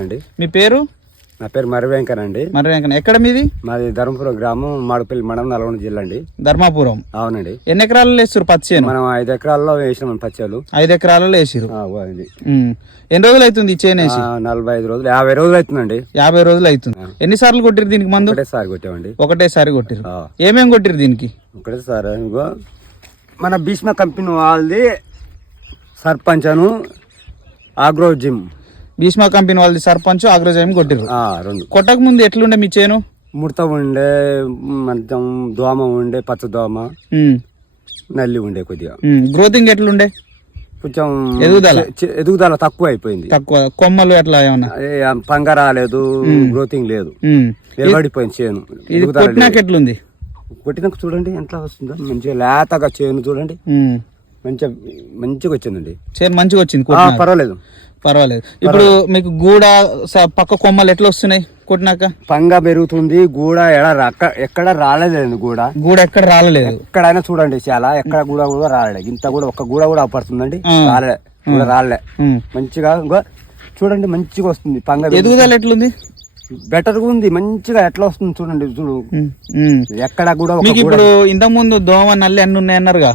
అండి. మీ పేరు? నా పేరు మర్రి వెంకన్న అండి. మర్రి వెంకన్న. ఎక్కడ మీది? మాది ధర్మపురం గ్రామం, మాడుపల్లి మండలం, నల్గొండ జిల్లా అండి. ధర్మాపురం. అవునండి. ఎన్ని ఎకరాలు వేస్తారు పత్తి చేను? మనం 5 ఎకరాల్లో వేసినాం పచ్చాలు. 5 ఎకరాలలో వేసిరు. అది. ఎన్ని రోజులు అవుతుంది ఈ చేను వేసి? 45 రోజులు 50 రోజులు అవుతుందండి. 50 రోజులు అవుతుంది. ఎన్నిసార్లు కొట్టిరు దీనికి మందు? ఒకటేసారి కొట్టామండి. ఒకటేసారి కొట్టిరు. ఏమేమి కొట్టిరు దీనికి? ఒకటేసారి మన భీష్మ కంపెనీ వాళ్ళది సర్పంచ్ అను ఆగ్రోజిమ్. భీష్మ కంపెనీ వాళ్ళది సర్పంచ్ ఆగ్రోజైమ్ కొట్టిరు. 2. కొట్టక ముందు ఎట్లుండే మీ చేను? ముడత ఉండే, మొత్తం దోమ ఉండే, పచ్చ దోమ, నల్లి ఉండే. కొద్దిగా గ్రోతింగ్ ఎట్లుండే? కొంచెం ఎదుగుదల తక్కువ అయిపోయింది. తక్కువ. కొమ్మలు ఎట్లా ఏమన్నా పంగ రాలేదు, గ్రోతింగ్ లేదు, నిలబడిపోయింది చేను. కొట్టినాక ఎట్లుంది? కొట్టినాక చూడండి ఎట్లా వస్తుందో, మంచిగా లేతగా చేను చూడండి, మంచిగా వచ్చిందండి. చేను మంచిగా వచ్చింది. పర్వాలేదు. ఇప్పుడు మీకు గూడ పక్క కొమ్మలు ఎట్లా వస్తున్నాయి కొట్టినాక? పంగ పెరుగుతుంది. గూడ ఎక్కడ రాలేదు. గూడ ఎక్కడ రాలేదు. ఎక్కడైనా చూడండి, చాలా ఎక్కడ కూడా రాలేదు. ఇంత కూడా ఒక్క గూడ కూడా అవపడుతుందండి. రాలే. మంచిగా చూడండి, మంచిగా వస్తుంది. పంగ ఎదుగుదల ఎట్లుంది? బెటర్ గా ఉంది. మంచిగా ఎట్లా వస్తుంది చూడండి. చూడు, ఎక్కడ కూడా. ఇప్పుడు ఇంత ముందు దోమ, నల్లి అన్ని ఉన్నాయి అన్నారుగా?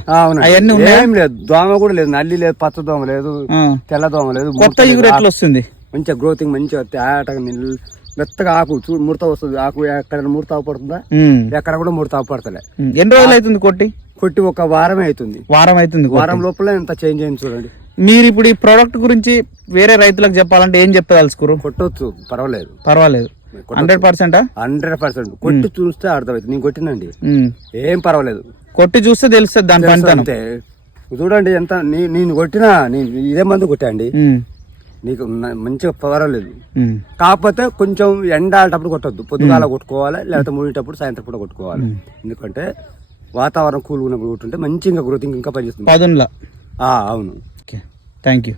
ఏం లేదు, దోమ కూడా లేదు, నల్లి లేదు, పచ్చ దోమ లేదు, తెల్ల దోమ లేదు. కొత్త ఇగురు ఎట్లా వస్తుంది? మంచిగా గ్రోతింగ్ మంచిగా ఆటగా మెత్తగా ఆకు ముడత వస్తుంది. ఆకు ఎక్కడ ముడత అవపడుతుందా? ఎక్కడ కూడా ముడత అవపడతలే. ఎన్ని రోజులు అవుతుంది కొట్టి? ఒక వారమే అవుతుంది. వారం లోపల ఎంత చేంజ్ అయింది చూడండి. మీరు ఇప్పుడు ఈ ప్రోడక్ట్ గురించి వేరే రైతులకు చెప్పాలంటే ఏం చెప్పదలుచుకోరు? కొట్టొచ్చు, పర్వాలేదు. 100%? 100%. కొట్టి చూస్తే అర్థమవుతుంది. నేను కొట్టినండి, ఏం పర్వాలేదు. కొట్టి చూస్తే తెలుస్తుంది దాని పనితనం. అంతే. చూడండి ఎంత నేను కొట్టినా, ఇదే మందు కొట్టండి, నీకు మంచిగా పర్వాలేదు. కాకపోతే కొంచెం ఎండాటప్పుడు కొట్టద్దు. పొద్దుగాల కొట్టుకోవాలి, లేకపోతే ముడిటప్పుడు సాయంత్రం పూట కొట్టుకోవాలి. ఎందుకంటే వాతావరణం కూల్ ఉన్నప్పుడు కొట్టుంటే మంచిగా గ్రోతింగ్ ఇంకా పనిచేస్తుంది. పదునులా. అవును. Thank you.